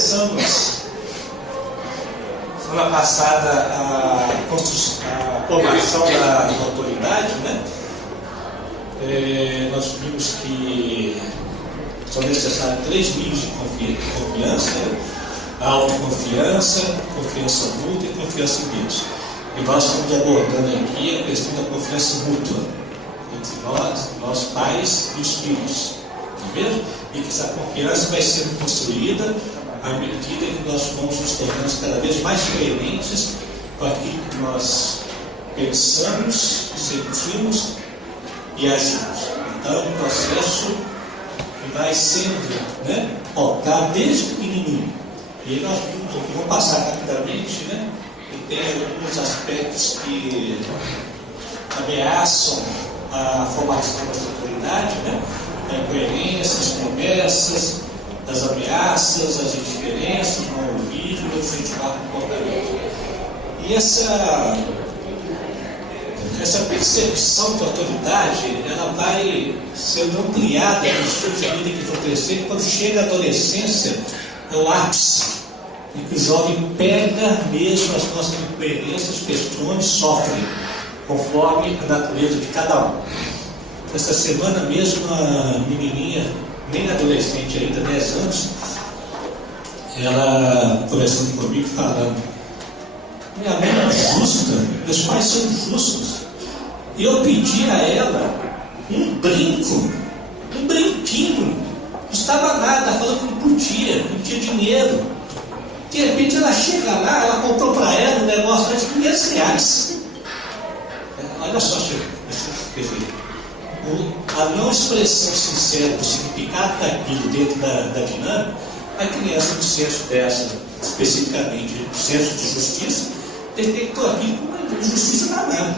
começamos semana passada a formação da autoridade, né? Nós vimos que são necessários 3 níveis de confiança, né? A autoconfiança, confiança mútua e confiança em Deus. E nós estamos abordando aqui a questão da confiança mútua entre nós pais e os filhos, não é mesmo? E que essa confiança vai sendo construída à medida que nós vamos nos tornando cada vez mais coerentes com aquilo que nós pensamos, sentimos e agimos. Então é um processo que vai sendo, né, pautado desde pequenininho. E nós vamos passar rapidamente, né? E tem alguns aspectos que ameaçam a formação da autoridade, né? A coerência, as promessas, as ameaças, as indiferenças, o mau ouvido, o incentivar o comportamento. E essa percepção de autoridade, ela vai sendo ampliada nos estudos de vida que vão crescer. Quando chega a adolescência, é o ápice, em que o jovem pega mesmo as nossas incoerências, questões, sofre, conforme a natureza de cada um. Essa semana mesmo, uma menininha, nem adolescente ainda, 10 anos, ela conversando comigo, falando: minha mãe é justa, meus pais são justos. E eu pedi a ela um brinquinho, não estava nada, falando que não podia, não tinha dinheiro. De repente ela chega lá, ela comprou para ela um negócio de R$500. Olha só, quer dizer, a não expressão sincera do significado daquilo dentro da dinâmica, a criança no senso dessa, especificamente no senso de justiça, detectou aquilo como uma injustiça danada.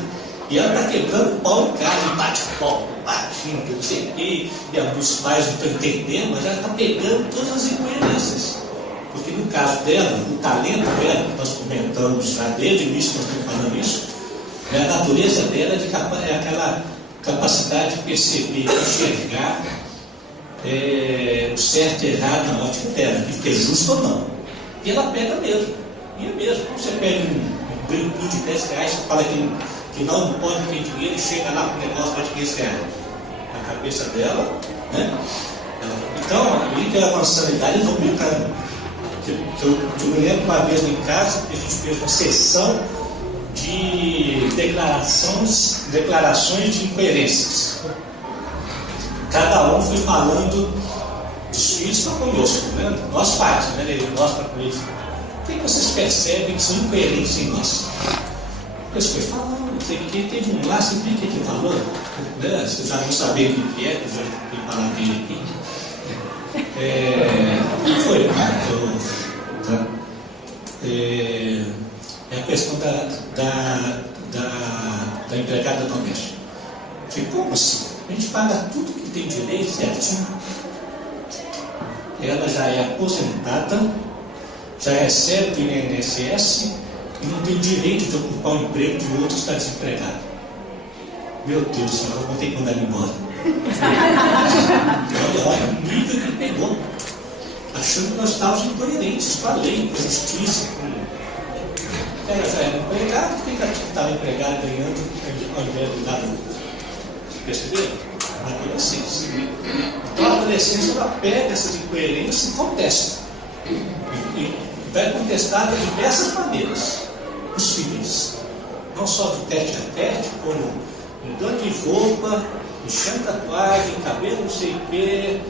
E ela está quebrando o pau em casa, bate pau, batindo, não sei o quê, e alguns pais não estão entendendo, mas ela está pegando todas as incoerências. Porque no caso dela, o talento dela, que nós comentamos já desde o início, nós estamos falando isso, a natureza dela é aquela capacidade de perceber, de enxergar o certo e errado na ótica dela, de que é justo ou não. E ela pega mesmo. E é mesmo. Quando você pega um brinquinho de R$10, você fala que não pode ter dinheiro e chega lá com um negócio para R$500. Na cabeça dela, né? Então, ali pela avançadidade, eles vão brincando. Eu me lembro uma vez em casa que a gente fez uma sessão de declarações de incoerências. Cada um foi falando dos filhos para conosco, né? Nós pais, né? Nós para com eles. O que vocês percebem que são incoerentes em nós? Eles foi falando, não sei o que, teve um lá, você viu o que ele falou? Né? Vocês já não sabiam o que é, eu já vim falar dele aqui. Foi, tá? É a questão da empregada doméstica. Como assim? A gente paga tudo que tem direito certinho. Ela já é aposentada, já recebe do INSS e não tem direito de ocupar o emprego de outro que está desempregado. Meu Deus do céu, eu vou ter que mandar ele embora. Olha o nível que ele pegou, achando que nós estávamos incoerentes com a lei, com a justiça. Ela já era empregada, por que ela estava empregada ganhando ao invés de dar lucro? Perceberam? Na adolescência. Então a adolescência ela pega essas incoerências e contesta. E vai contestar de diversas maneiras os filhos. Não só de tete a tete, como mudando de roupa, enchendo tatuagem, cabelo não sei o quê,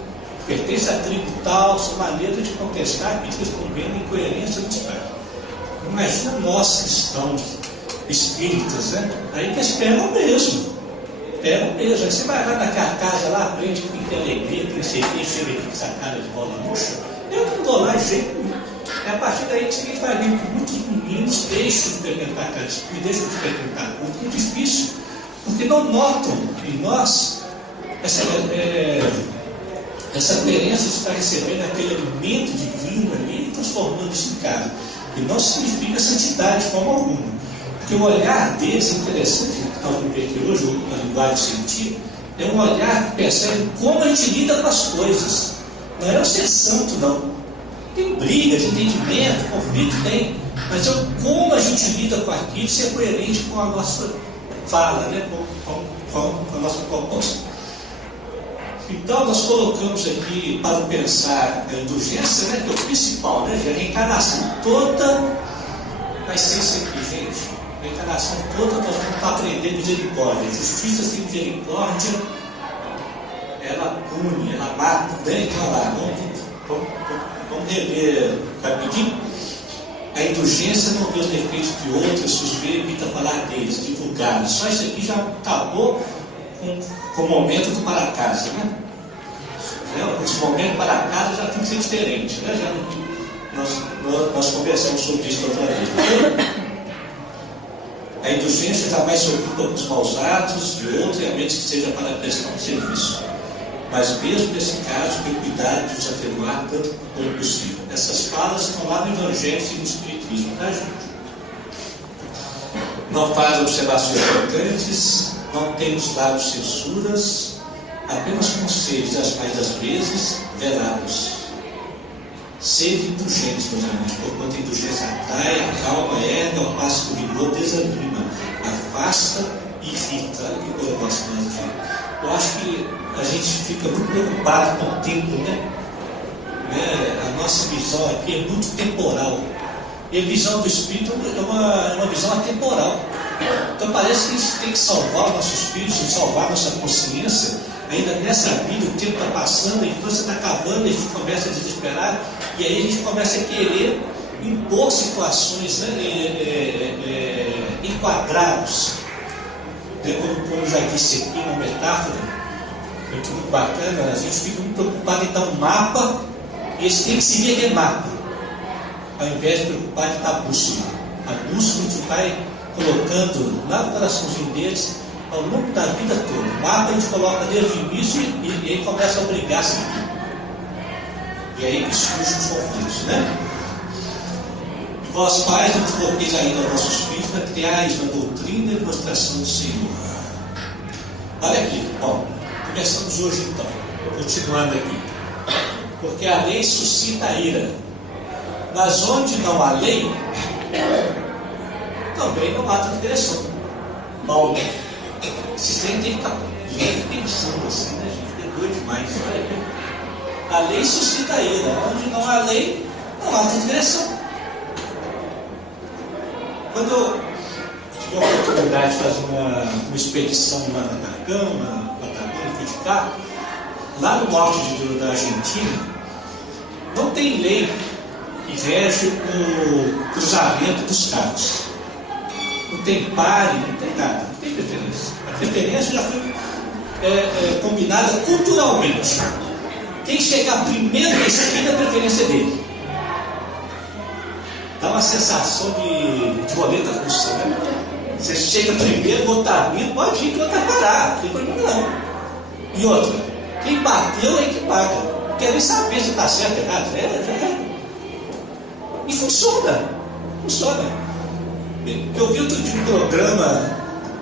pertence à tribo tal, são maneiras de contestar aquilo que estão vendo incoerência dos pais. Imagina nós cristãos, espíritas, né? Aí que eles pegam mesmo. Aí você vai lá naquela casa lá, aprende que tem alegria, que não sei o que, chega aqui com essa cara de bola murcha. Eu não dou lá de jeito nenhum. É a partir daí que você vai ver que muitos meninos deixam de frequentar casa espírita, deixam de frequentar culto, muito difícil, porque não notam em nós essa coerência de estar recebendo aquele alimento divino ali e transformando isso em casa. E não significa santidade de forma alguma. Porque o olhar deles, interessante, que nós vamos ver aqui hoje, a linguagem sentir, é um olhar que percebe como a gente lida com as coisas. Não é ser santo, não. Tem briga, desentendimento, conflito, tem. Mas como a gente lida com aquilo, isso é coerente com a nossa fala, né? com a nossa proposta. Então, nós colocamos aqui para pensar a indulgência, né? Que é o principal, né? A reencarnação toda vai ser isso aqui, gente. A reencarnação toda nós vamos aprender misericórdia. Justiça sem misericórdia, ela pune, ela mata, né? Então, lá, vamos rever rapidinho. A indulgência não vê os defeitos de outros, suspeita, evita falar deles, divulgar. Só isso aqui já acabou com o momento do para casa, né? Esse momento para casa já tem que ser diferente, né? Nós conversamos sobre isso outra vez. A indulgência jamais se ocupa com os maus atos de outros, a menos que seja para a prestação de serviço. Mas mesmo nesse caso, tem cuidado de os atenuar tanto como possível. Essas falas estão lá no Evangelho e no Espiritismo, tá, gente? Não faz observações importantes, não tem nos lábios censuras, apenas conselhos, as mais das vezes, velados. Sede indulgentes, meus amigos, porquanto a indulgência atrai, acalma, erga, ao passo que o vigor desanima, afasta e irrita. Que coisa bastante. Eu acho que a gente fica muito preocupado com o tempo, né? A nossa visão aqui é muito temporal. E a visão do Espírito é uma visão atemporal. Então parece que a gente tem que salvar o nosso espírito, salvar a nossa consciência. Ainda nessa vida, o tempo está passando, a infância está acabando, a gente começa a desesperar, e aí a gente começa a querer impor situações, né, enquadrados. Como eu já disse aqui, uma metáfora muito bacana, a gente fica muito preocupado em dar um mapa, e esse tem que seguir aquele mapa, ao invés de preocupar em dar a bússola. A bússola a gente vai colocando lá no coraçãozinho deles, ao longo da vida toda. O mapa a gente coloca desde o início e aí começa a obrigar a seguir. E aí que surgem os conflitos, né? Vós pais, não coloqueis ainda vossos filhos para criares na doutrina e demonstração do Senhor. Olha aqui, ó, começamos hoje então, continuando aqui. Porque a lei suscita a ira, mas onde não há lei, também não há transgressão. Paulo, esse trem tem que estar pensando assim, né, gente? É doido demais. Olha aqui. A lei suscita a ira, onde não há lei, não há transgressão. Quando eu tive a oportunidade de fazer uma expedição lá na Patagônia, fui de carro, lá no norte da Argentina, não tem lei que rege o cruzamento dos carros. Não tem pare, não tem nada, não tem preferência. A preferência já foi combinada culturalmente. Quem chegar primeiro na esquina, a preferência é dele. Dá uma sensação de roleta russa, né? Você chega primeiro, o outro está vindo, pode ir que o outro vai parar, não tem problema não. E outra, quem bateu é que paga. Não quer nem saber se está certo ou errado, já é. E funciona. Eu vi outro dia um programa,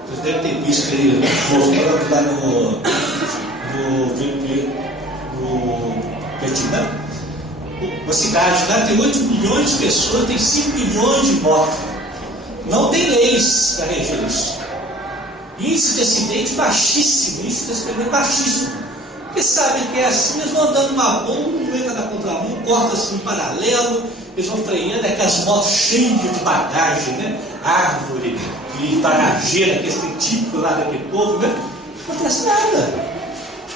vocês devem ter visto aí, mostrando lá no Vietnã. Uma cidade lá tem 8 milhões de pessoas, tem 5 milhões de mortos. Não tem leis para reger isso. Índice de acidente baixíssimo, índice de acidente baixíssimo. Porque sabem que é assim, eles vão andando numa boa, um entra na contramão, corta assim em paralelo, eles vão freando, aquelas motos cheias de bagagem, né? Árvore e bagageira, que é típico lá daquele povo, né? Não acontece nada.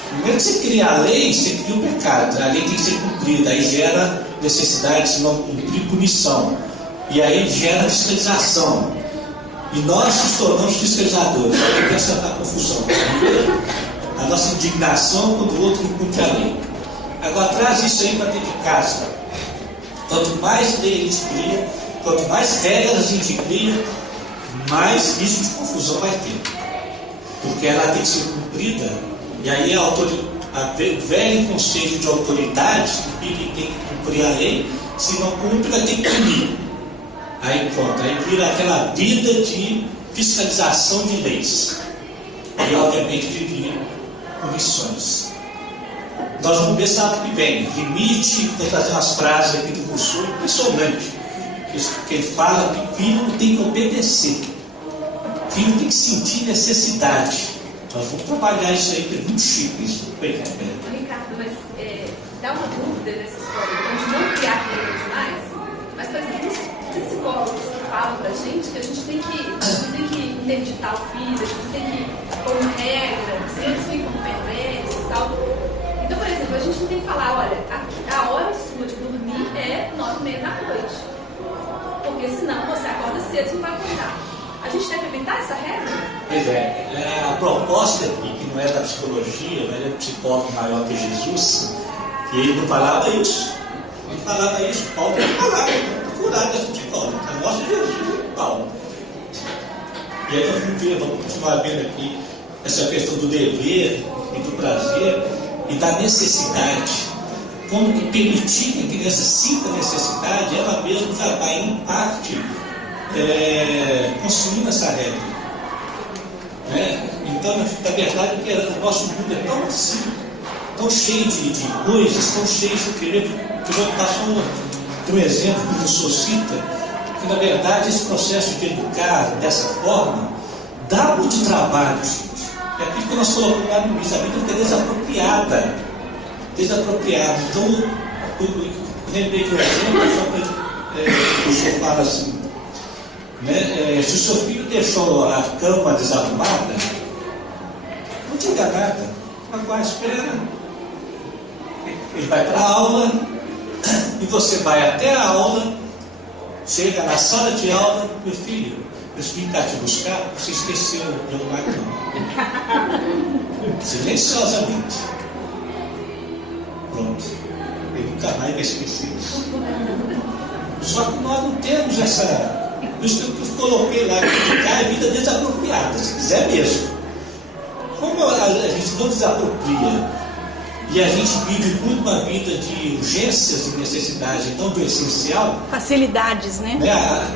Primeiro que você cria a lei, você cria o pecado. A lei tem que ser cumprida, aí gera necessidade, se não cumprir, punição. E aí gera fiscalização. E nós nos tornamos fiscalizadores. Aí tem essa confusão. Primeiro, a nossa indignação quando o outro não cumpre a lei. Agora traz isso aí para dentro de casa. Quanto mais lei a gente cria, quanto mais regras a gente cria, mais risco de confusão vai ter. Porque ela tem que ser cumprida. E aí o velho conceito de autoridade, que tem que cumprir a lei, se não cumpre, vai ter que punir. Aí pronto, aí vira aquela vida de fiscalização de leis. E obviamente vivia punições. Nós vamos ver sábado que vem. Limite, vou trazer umas frases aqui do Rousseau, impressionante. Que ele fala que filho não tem que obedecer. Filho tem que sentir necessidade. Nós vamos trabalhar isso aí, que é muito chique isso. Ricardo, mas dá uma dúvida nessa história. A gente não criar regra demais, mas, por exemplo, os psicólogos que falam pra gente que a gente tem que interditar o filho, a gente tem que pôr uma regra, se eles ficam perversos e tal. Então, por exemplo, a gente não tem que falar, olha, a hora sua de dormir é 9h30 da noite. Porque senão você acorda cedo e não vai acordar. A gente deve evitar essa regra? Pois é, a proposta aqui, que não é da psicologia, mas é do psicólogo maior que Jesus, que ele não falava isso. Ele falava isso, Paulo não falava, procurado esse psicólogo. A nossa Jesus é Paulo. E aí vamos continuar vendo aqui essa questão do dever e do prazer e da necessidade. Como que permitir que a criança sinta a necessidade, ela mesma já vai, em parte, construindo essa regra. Então, na verdade, o nosso mundo é tão assim, tão cheio de coisas, tão cheio de querer. Eu vou dar só um exemplo que o Rousseau cita, que na verdade esse processo de educar dessa forma dá muito trabalho, gente. É aquilo que nós colocamos lá no início, a vida fica desapropriada. Então, eu lembrei que o exemplo, o senhor fala assim, se o seu filho deixou a cama desarrumada, não diga nada, agora espera. Ele vai para a aula, e você vai até a aula, chega na sala de aula, meu filho, eu vim cá te buscar, você esqueceu de arrumar a cama. Silenciosamente. Pronto. Ele nunca mais vai esquecer isso. Só que nós não temos essa. Por isso que eu coloquei lá, criticar é vida desapropriada, se quiser mesmo. Como a gente não desapropria e a gente vive muito uma vida de urgências e necessidade, não do essencial. Facilidades, né?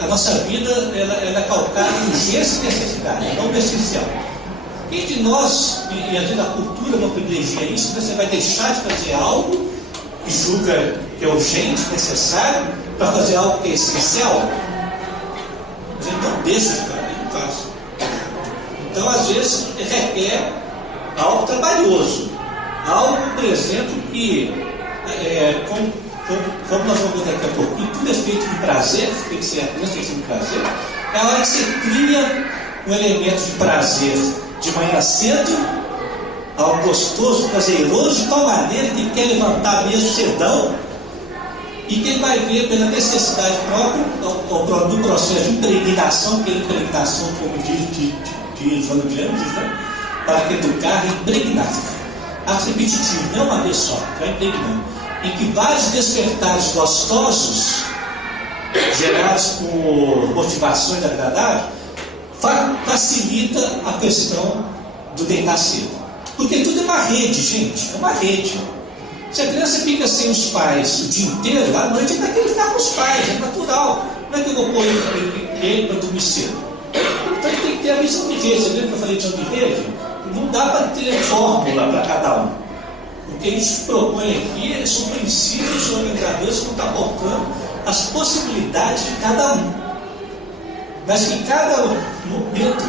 A nossa vida ela é calcada em urgência e necessidade, não do essencial. Quem de nós, e às vezes a cultura não privilegia isso, você vai deixar de fazer algo que julga que é urgente, necessário, para fazer algo que é essencial? A gente não deixa de fazer, não faz. Então, às vezes, requer algo trabalhoso. Algo, por exemplo, que, como nós vamos ver daqui a pouquinho, tudo é feito de prazer, tem que ser apenas tem que ser de prazer. É a hora que você cria um elemento de prazer de manhã cedo, algo gostoso, prazeroso, de tal maneira que ele quer levantar mesmo cedão, e que ele vai ver pela necessidade própria, do processo de impregnação, que é impregnação, como diz João de Andes, para que educar e impregnar. Ato repetitivo, não uma vez só, vai impregnando. Em que vários despertares gostosos, gerados por motivações agradáveis, facilita a questão do deitar cedo. Porque tudo é uma rede, gente, é uma rede. Se a criança fica sem os pais o dia inteiro, à noite ele vai querer ficar com os pais, é natural. Não é que eu vou pôr ele para dormir cedo. Então ele tem que ter a visão de rede. Você lembra que eu falei de visão de rede? Não dá para ter fórmula para cada um. O que a gente propõe aqui são princípios organizadores que estão aportando as possibilidades de cada um. Mas que cada momento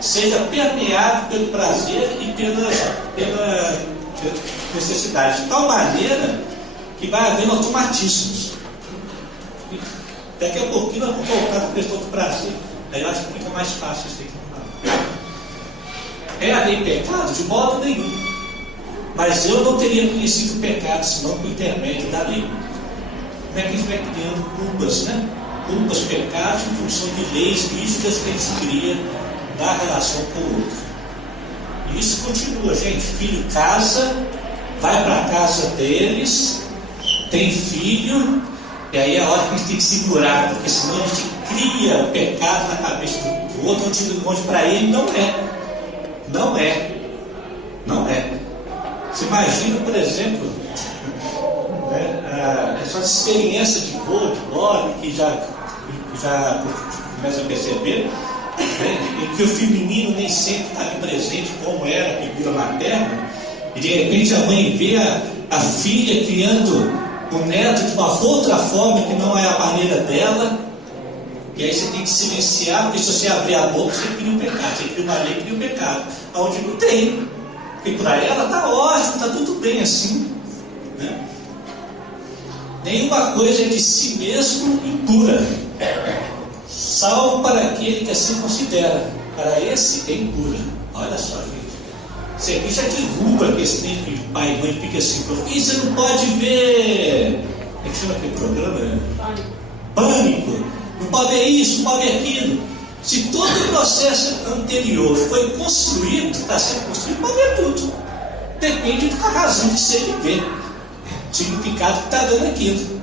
seja permeado pelo prazer e pela necessidade, de tal maneira que vai havendo automatismos. Daqui a pouquinho nós vamos voltar para a questão do prazer. Aí eu acho que fica mais fácil isso aqui. É a lei pecado? De modo nenhum. Mas eu não teria conhecido o pecado senão por intermédio da lei. Como é que a gente vai criando culpas, né? Culpas, pecados em função de leis rígidas que a gente cria na relação com o outro. E isso continua, gente. Filho casa, vai para a casa deles, tem filho, e aí é a hora que a gente tem que segurar, porque senão a gente cria o pecado na cabeça do outro, onde para ele não é. Não é. Não é. Você imagina, por exemplo, essa experiência de voo, de bola, que já começa a perceber, em que o feminino nem sempre está ali presente como era a figura materna, E de repente a mãe vê a filha criando o neto de uma outra forma que não é a maneira dela. E aí você tem que silenciar, porque se você abrir a boca, você cria um pecado. Você cria uma lei, cria um pecado. Aonde não tem. Porque para ela está ótimo, está tudo bem assim. Né? Nenhuma coisa é de si mesmo impura, salvo para aquele que assim considera. Para esse é impura. Olha só, gente. Você aqui já derruba a questão que pai e mãe fica assim, porque você não pode ver. Como é que chama aquele programa? Pânico. Não pode ver isso, não pode ver aquilo. Se todo o processo anterior foi construído, está sendo construído, pode ver tudo. Depende da razão que você vê. O significado que está dando aquilo.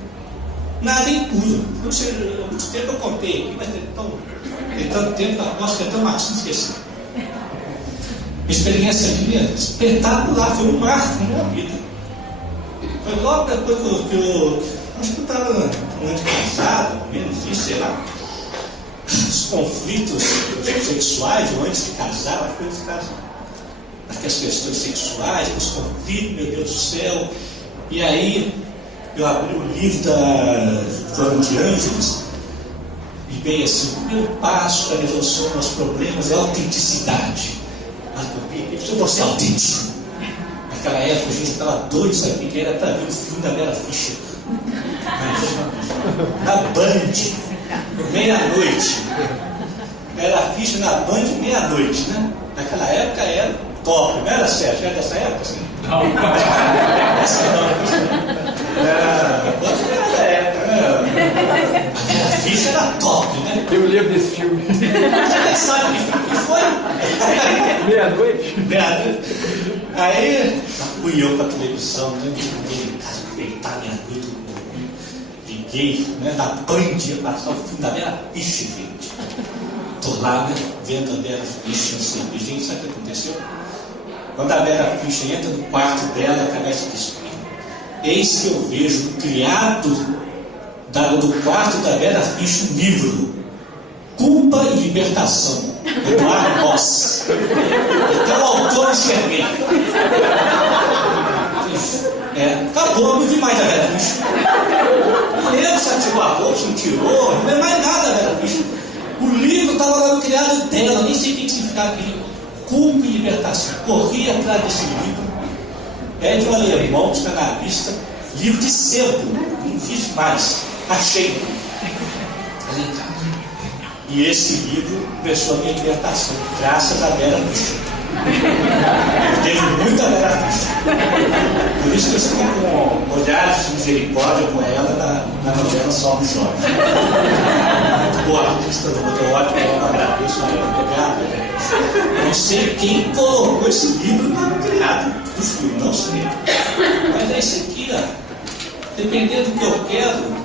Nada é impuro. Não sei, há muito tempo eu contei aqui, mas tem tanto tempo que eu aposto que é tão máximo esqueci. Experiência minha espetacular, foi um marco na minha vida. Foi logo depois que eu acho que eu estava no ano de casado, menos isso, sei lá. Os conflitos sexuais, ou antes de casar, acho que antes de casar. Aquelas questões sexuais, os conflitos, meu Deus do céu. E aí, eu abri o livro da Joana de Ângeles e veio assim: o primeiro passo para a resolução dos nossos problemas é a autenticidade. Eu vou ser autêntico. Naquela época a gente estava doido, sabe o que era? Para ver o filme da Vera Fischer. Na Band, meia-noite. Vera Fischer na Band, meia-noite, né? Naquela época era top, não era, Sérgio? Era dessa época? Assim? Não. Essa não. Era da época, né? A Vera Fischer era top, né? Eu lembro desse filme. Você nem sabe que foi? Meia-noite? Meia-noite. Aí fui eu para a televisão, né? Respeitar minha vida de gay, né? Na Band, ia passar o filme da Vera Fischer, gente. Estou lá, né? Vendo a Vera Fischer, assim. E, gente, sabe o que aconteceu? Quando a Vera Fischer entra no quarto dela, através do espelho, eis que eu vejo no criado do quarto da Vera Fischer um livro: Culpa e Libertação, Eduardo Ross. Então o autor eu enxerguei. Acabou, não vi mais a Vera Fischer. Não lembro se ela tirou a roupa, se não tirou, não lembro mais nada da Vera Fischer. O livro estava lá no criado dela, nem sei o que significava aquilo. Culpa e Libertação. Corri atrás desse livro. É de um alemão, psicanalista, livro de sebo, não existe mais. Achei. Falei, cara. E esse livro começou a minha libertação, graças a Vera Fischer. Eu tenho muita Vera Fischer. Por isso que eu estou com olhares de misericórdia com ela na novela Salve Jorge. Muito boa artista, eu olho para ela, eu agradeço a ela. Obrigado. Não sei quem colocou esse livro no criado do filme, não sei. Mas é isso aqui, ó. Dependendo do que eu quero,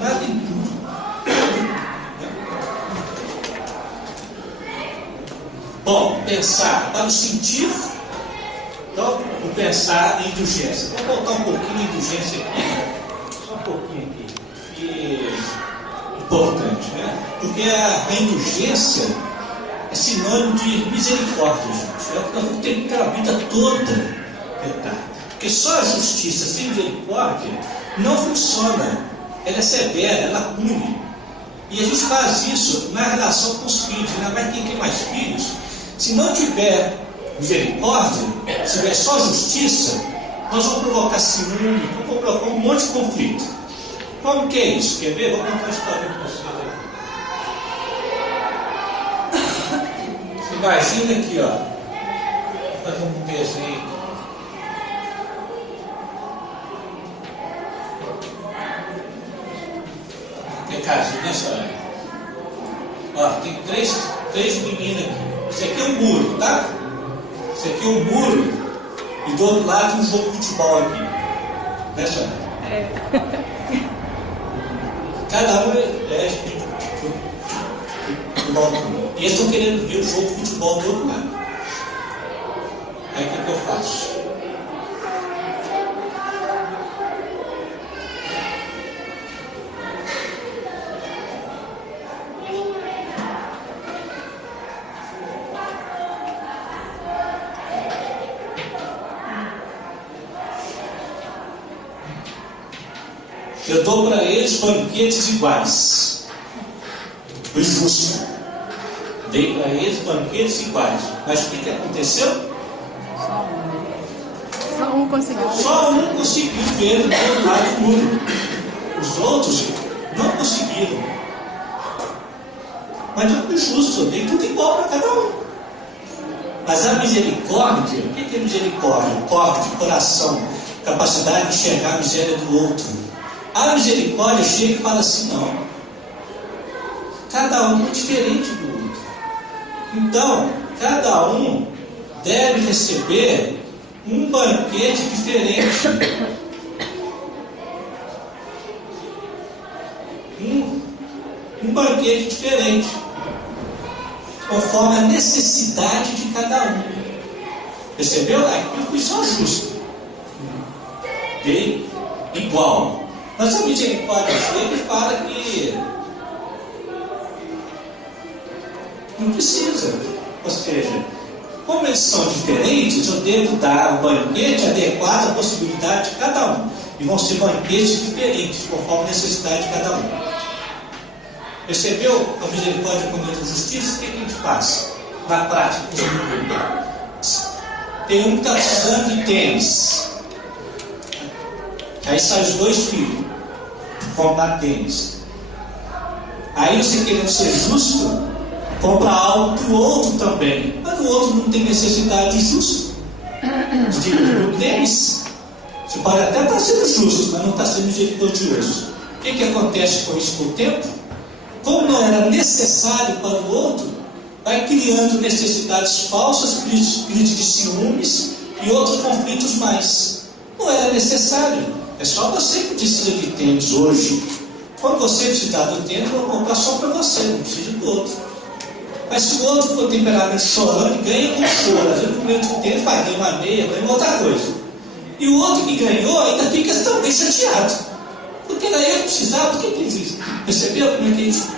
nada é impuro. Bom, pensar para o sentido. Então, o pensar em indulgência. Vou voltar um pouquinho em indulgência aqui. Só um pouquinho aqui. Que é importante, né? Porque a indulgência é sinônimo de misericórdia, gente. É o que nós vamos ter que ter a vida toda tentar. Porque só a justiça sem misericórdia não funciona. Ela é severa, ela pune. E a gente faz isso na relação com os filhos. Ainda mais quem tem mais filhos. Se não tiver misericórdia, se tiver só justiça, nós vamos provocar ciúme, vamos provocar um monte de conflito. Como que é isso? Quer ver? Vou contar uma história para vocês aqui. Você imagina aqui, ó. Faz um desenho. Tem casinha, né, senhora? Ó, tem três meninas aqui. Esse aqui é um muro, tá? Esse aqui é um muro. E do outro lado tem um jogo de futebol aqui. Né, senhora? É. Cada um é e eles estão querendo ver o jogo de futebol do outro lado. Aí o que eu faço? eu dou para eles banquetes iguais. O justo. Dei para eles banquetes iguais. Mas o que aconteceu? Só um conseguiu. Só um conseguiu ver o outro lado do muro. Os outros não conseguiram. Mas eu fui justo, eu dei tudo igual para cada um. Mas a misericórdia, o que é misericórdia? Corte, coração, capacidade de enxergar a miséria do outro. A misericórdia chega e fala assim, não. Cada um é diferente do outro. Então, cada um deve receber um banquete diferente. Um banquete diferente. Conforme a necessidade de cada um. Percebeu? Eu fui só justo. Dei igual. Mas a misericórdia dele fala que não precisa. Ou seja, como eles são diferentes, eu devo dar um banquete adequado à possibilidade de cada um. E vão ser banquetes diferentes, conforme a necessidade de cada um. Percebeu a misericórdia com a justiça? O que a gente faz na prática? Tem um que está precisando de tênis. Aí saem os dois filhos comprar tênis. Aí você, querendo ser justo, compra algo para o outro também. Mas o outro não tem necessidade de justo. De tênis. Você pode até estar sendo justo, mas não está sendo misericordioso. O que acontece com isso com o tempo? Como não era necessário para o outro, vai criando necessidades falsas, crises de ciúmes e outros conflitos mais. Não era necessário. É só você que precisa de tênis hoje. Quando você precisar do tênis, eu vou comprar só para você, não precisa do outro. Mas se o outro for temperamento chorando, ganha com choro. Às vezes, no meio do tênis, vai ganhar uma meia, ganha outra coisa. E o outro que ganhou ainda fica também chateado. Porque daí eu precisava, por que existe? Percebeu como é que isso?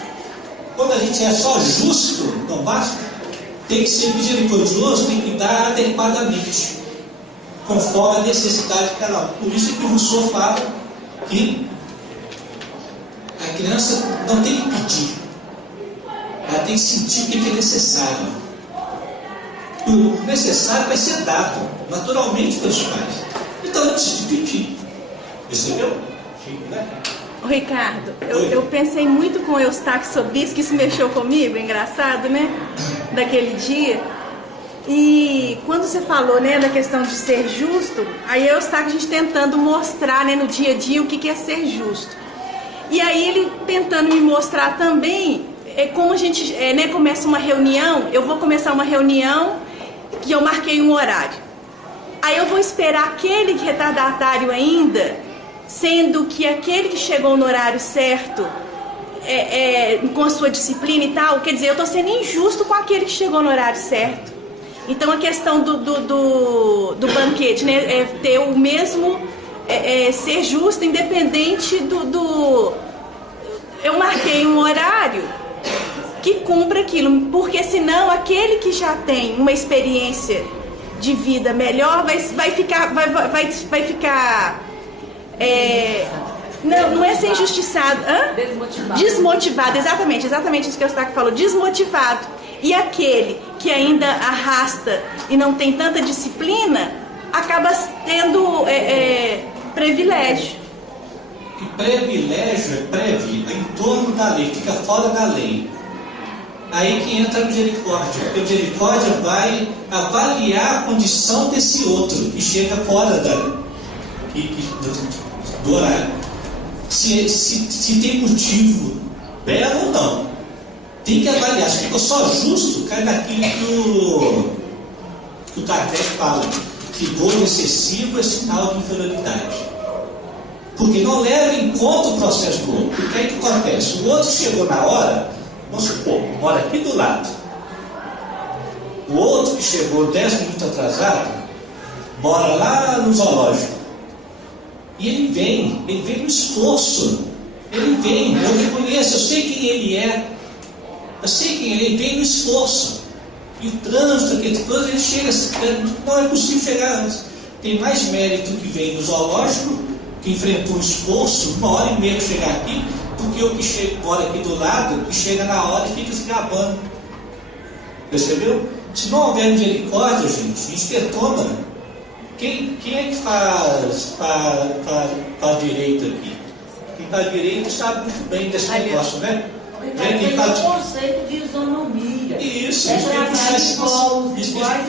Quando a gente é só justo, não basta, tem que ser misericordioso, tem que dar adequadamente, conforme a necessidade de cada um. Por isso que o Rousseau fala que a criança não tem que pedir, ela tem que sentir o que é necessário. O necessário vai ser dado naturalmente pelos pais. Então não precisa pedir. Percebeu? Ô, Ricardo, eu pensei muito com o Eustáquio sobre isso, que isso mexeu comigo, é engraçado, né? Daquele dia. E quando você falou, né, da questão de ser justo, aí eu estava a gente tentando mostrar, né, no dia a dia o que é ser justo. E aí ele tentando me mostrar também como a gente né, começa uma reunião, eu vou começar uma reunião que eu marquei um horário. Aí eu vou esperar aquele retardatário ainda, sendo que aquele que chegou no horário certo, com a sua disciplina e tal, quer dizer, eu estou sendo injusto com aquele que chegou no horário certo. Então a questão do banquete, né, é ter o mesmo, ser justo, independente eu marquei um horário que cumpra aquilo, porque senão aquele que já tem uma experiência de vida melhor vai ficar não é ser injustiçado, desmotivado, exatamente isso que o Eustáquio falou, desmotivado. E aquele que ainda arrasta e não tem tanta disciplina, acaba tendo privilégio. E privilégio é em torno da lei, fica fora da lei. Aí que entra a misericórdia. A misericórdia vai avaliar a condição desse outro que chega fora do horário. Se tem motivo belo ou não. Tem que avaliar. Se ficou só justo, cai naquilo que o Kardec fala, que gozo excessivo é sinal de inferioridade. Porque não leva em conta o processo do outro. Porque aí o que acontece? O outro chegou na hora, vamos supor, mora aqui do lado. O outro que chegou 10 minutos atrasado, mora lá no zoológico. E ele vem no esforço. Ele vem, eu reconheço, eu sei quem ele é. Eu sei quem ele vem no esforço. E o trânsito, aquele coisa, ele chega, não é possível chegar antes. Tem mais mérito que vem no zoológico que enfrentou um esforço, 1h30 para chegar aqui, do que o que mora aqui do lado, que chega na hora e fica se gabando. Percebeu? Se não houver misericórdia, gente, isso detona. Quem é que faz direito aqui? Quem faz direito sabe muito bem desse negócio, né? Tem um conceito de isonomia. Isso, é isso tem que puxar esse iguais e desiguais.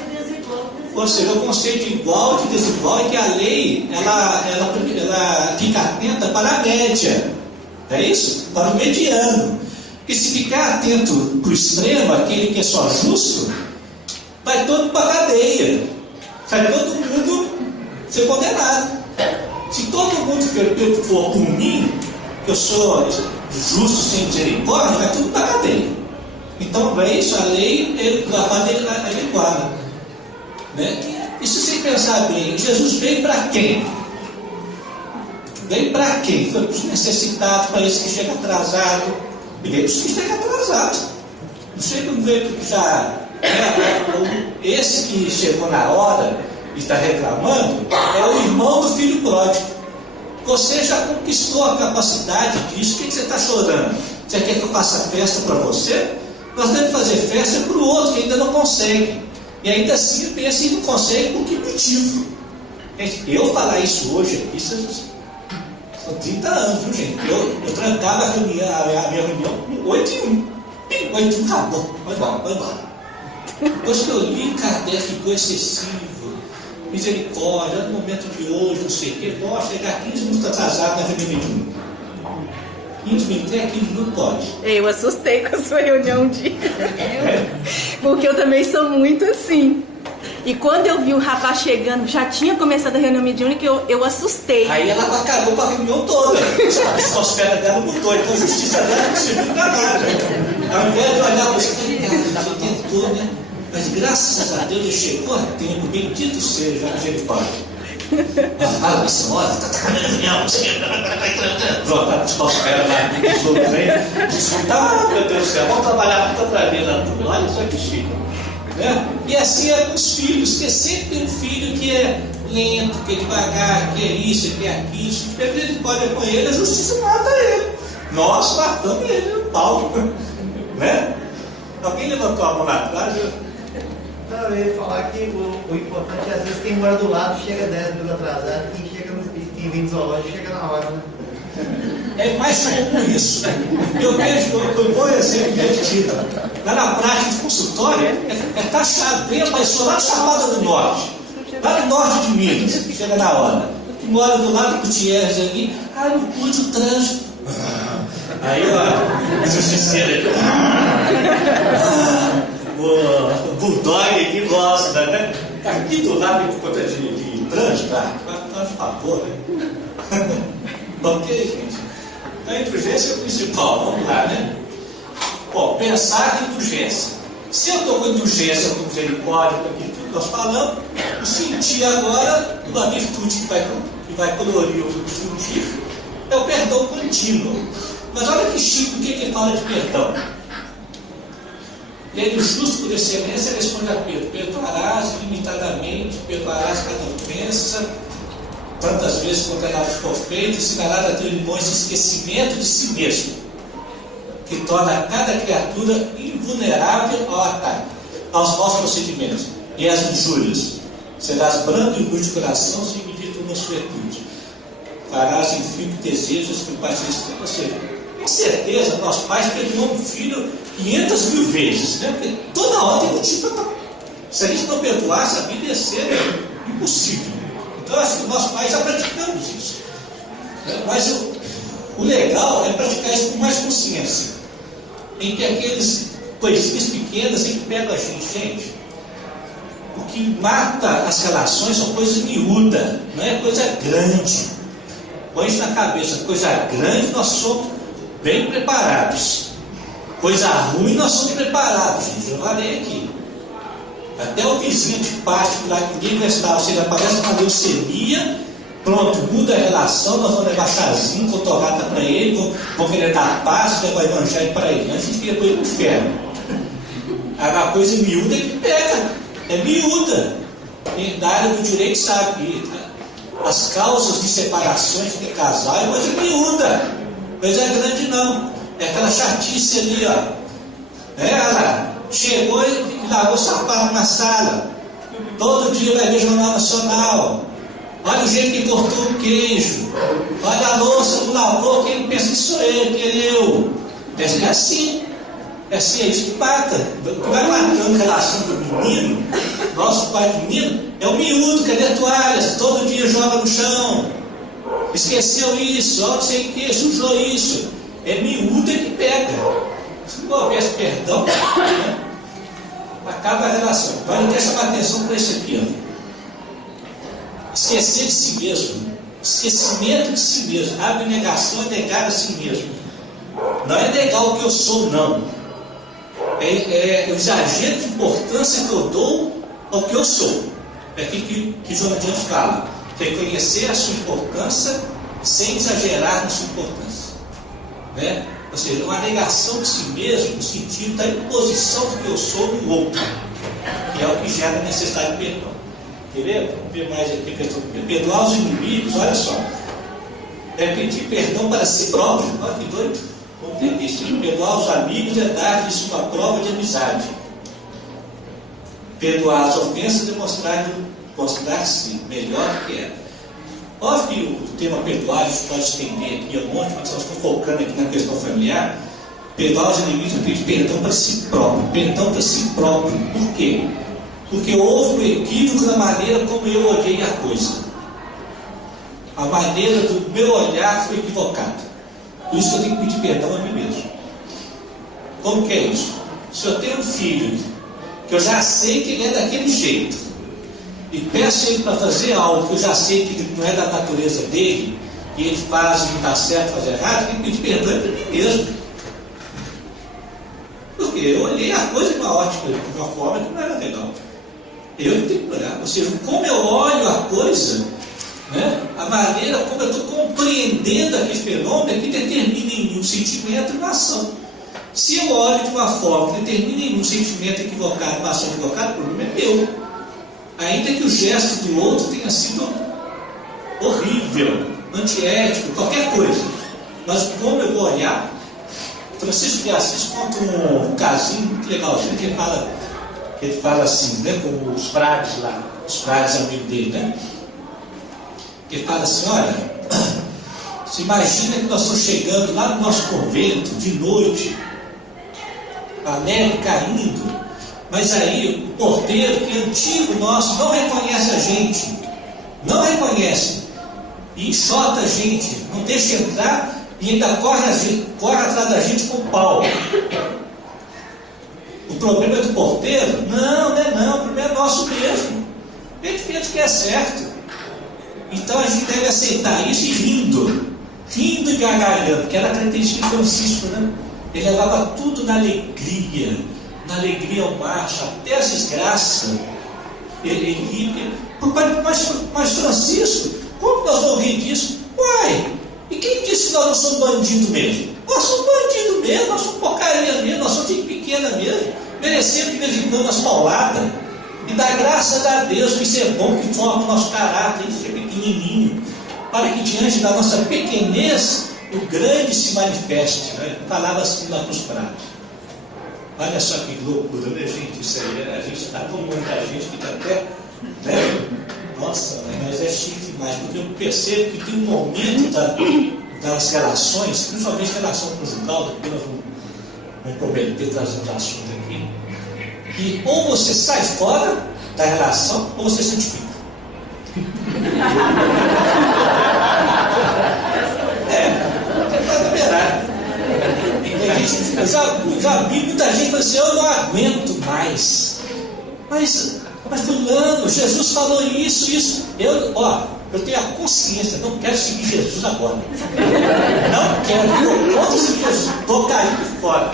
Ou seja, o conceito de igual e desigual é que a lei ela fica atenta para a média. É isso? Para o mediano. Porque se ficar atento para o extremo, aquele que é só justo, vai todo para a cadeia. Vai todo mundo ser condenado. Se todo mundo for por mim, que eu sou justo sem misericórdia, vai tudo para a cadeia. Então, é isso, a lei vai fazer adequada. Né? E se você pensar bem, Jesus veio para quem? Veio para quem? Foi para os necessitados, para esse que chega atrasado. E veio para os que chegam atrasados. Não sei como veio para já. Esse que chegou na hora e está reclamando é o irmão do filho pródigo. Você já conquistou a capacidade disso. O que você está chorando? Você quer que eu faça festa para você? Nós temos que fazer festa para o outro que ainda não consegue. E ainda assim pensa e não consegue por que motivo? Gente, eu falar isso hoje aqui, são 30 anos, viu, gente? Eu trancava a minha reunião com 8h01. 8h01 acabou. Vai embora. Depois que eu li Kardec, ficou excessivo. Misericórdia, no momento de hoje, não sei o que, pode chegar 15 minutos atrasado na reunião mediúnica. 15 minutos, 15 minutos pode. Eu assustei com a sua reunião um dia. Porque eu também sou muito assim. E quando eu vi o rapaz chegando, já tinha começado a reunião mediúnica, eu assustei. Aí ela acabou com a reunião toda. A esfera dela mudou, então a justiça dela não serviu para nada. Ao invés de olhar para você tentou, né? Mas graças a Deus ele chegou a tempo, bendito seja a misericórdia. Ah, senhora, está acabando a reunião, pronto, está com os pés lá, meu Deus do céu, vamos trabalhar muito outra vez na turma, olha só que chique. Né? E assim é com os filhos, porque sempre tem um filho que é lento, que é devagar, que é isso, que é aquilo. Se tiver misericórdia com ele, a justiça mata ele. Nós matamos ele, o Paulo. Né? Alguém levantou a mão lá atrás? Não, eu ia falar que o importante é às vezes quem mora do lado chega 10 minutos atrasado, quem vem do zoológico chega na hora, né? É mais comum isso. Eu vejo, eu vou exemplo divertido. Lá na prática de consultório, é taxado. Vem a pessoa lá na Chapada do Norte, lá no norte de Minas, chega na hora. Que mora do lado do Gutierrez ali, não pude o trânsito. Aí, ó, o justiceiro o bulldog aqui gosta, né? Aqui do lado por conta de trânsito, faz favor, né? Ok, gente? Então a indulgência é o principal, vamos lá, né? Bom, pensar em indulgência. Se eu estou com indulgência, com misericórdia, com aquilo que nós falamos, eu senti agora uma virtude que vai colorir o subjuntivo, é o perdão contínuo. Mas olha que chique, o que ele fala de perdão? Ele, justo por excelência, responde a Pedro: perdoarás ilimitadamente, perdoarás cada ofensa, tantas vezes quanto nada for feito, ensinarás a ter limões de esquecimento de si mesmo, que torna cada criatura invulnerável ao ataque, aos maus procedimentos e às injúrias. Serás brando e humilde de coração, sem medir tua mansuetude. Farás, enfim, que desejas que o Pai te esteja. Ou seja, com certeza, nós pais perdoamos o filho 500.000 vezes, né? Porque toda hora tem motivo para. Se a gente não perdoasse, a vida ia ser impossível. Então, acho que nós pais já praticamos isso. Mas o legal é praticar isso com mais consciência. Em que aqueles coisinhas pequenas em que pegam a gente. Gente, o que mata as relações são coisas miúdas, não é coisa grande. Põe isso na cabeça, coisa grande nós somos bem preparados. Coisa ruim nós somos preparados, gente. Eu falei aqui. Até o vizinho de plástico lá, ninguém vai estar, ou seja, aparece uma leucemia, pronto, muda a relação, nós vamos levar chazinho, cotorrada para ele, vamos querer dar paz, levar evangelho para ele. Antes de querer pôr ele no inferno. A coisa miúda é que pega, é miúda. Quem da área do direito sabe. As causas de separações de casal é coisa miúda, coisa grande não. É aquela chatice ali, ó. Ela chegou e lavou o sapato na sala. Todo dia vai ver Jornal Nacional. Olha o jeito que cortou o queijo. Olha a louça do lavou, quem pensa que sou eu, que ele eu. É assim. É assim, é isso que mata. O que vai matando a relação do menino, nosso pai do menino, é o miúdo, cadê toalhas? Todo dia joga no chão. Esqueceu isso, ó, não sei o que, sujou isso. É miúdo que pega. Se não houvesse perdão, né, acaba a relação. Mas eu quero chamar a atenção para isso aqui, ó. Esquecer de si mesmo. Esquecimento de si mesmo. A abnegação é negar a si mesmo. Não é negar o que eu sou, não. É o exagero de importância que eu dou ao que eu sou. É aqui que Joana de Anjos fala. Reconhecer a sua importância sem exagerar na sua importância. Né? Ou seja, uma negação de si mesmo no sentido da imposição do que eu sou no outro, que é o que gera a necessidade de perdão. Quer ver? Vamos ver mais aqui a questão do perdoar os inimigos, olha só. É pedir perdão para si próprio. Olha que doido. Vamos ter isso. Perdoar os amigos é dar-lhes uma prova de amizade. Perdoar as ofensas é mostrar-se melhor do que é. Óbvio que o tema perdoar, a gente pode estender aqui a monte, mas nós estamos focando aqui na questão familiar. Perdoar os inimigos é pedir perdão para si próprio. Perdão para si próprio. Por quê? Porque houve um equívoco na maneira como eu olhei a coisa. A maneira do meu olhar foi equivocada. Por isso que eu tenho que pedir perdão a mim mesmo. Como que é isso? Se eu tenho um filho que eu já sei que ele é daquele jeito, e peço ele para fazer algo que eu já sei que não é da natureza dele, e ele faz e não dá certo, faz errado, eu tenho que pedir perdão para mim mesmo. Porque eu olhei a coisa de uma ótica, de uma forma que não era legal. Eu tenho que olhar. Ou seja, como eu olho a coisa, né, a maneira como eu estou compreendendo aquele fenômeno é que determina em mim um sentimento e uma ação. Se eu olho de uma forma que determina em mim um sentimento equivocado, uma ação equivocada, o problema é meu. Ainda que o gesto do outro tenha sido horrível, antiético, qualquer coisa. Mas como eu vou olhar, Francisco de Assis conta um casinho muito legalzinho que ele fala assim, né, com os frades lá, os frades amigos dele, né? Que ele fala assim, olha, se imagina que nós estamos chegando lá no nosso convento, de noite, a neve caindo, mas aí o porteiro, que é antigo nosso, não reconhece a gente, não reconhece, e enxota a gente, não deixa entrar, e ainda corre atrás da gente com pau. O problema é do porteiro? Não, não é não, o problema é nosso mesmo. Ele fez o que é certo. Então a gente deve aceitar isso e rindo e gargalhando, que era a característica de Francisco, né? Ele levava tudo na alegria ao marcha, até as desgraças. Ele ria. Mas Francisco, como nós vamos rir disso? Uai, e quem disse que nós não somos bandido mesmo? Nós somos bandido mesmo, nós somos porcaria mesmo, nós somos gente pequena mesmo, merecendo de vez em quando as pauladas. E dá graças a Deus que isso é bom, que forma o nosso caráter, isso é pequenininho, para que diante da nossa pequenez, o grande se manifeste. Né? Falava assim lá para os pratos. Olha só que loucura, né, gente? Isso aí, a gente está com muita gente que está até, né? Nossa, mas é chique demais, porque eu percebo que tem um momento das relações, principalmente relação conjugal, porque nós vamos comprometer trazendo assunto aqui, que ou você sai fora da relação, ou você santifica. É verdade. Eu já vi muita gente falando assim, eu não aguento mais. Mas fulano, Jesus falou isso. Eu tenho a consciência, não quero seguir Jesus agora. Não quero, eu posso seguir Jesus, estou caindo fora.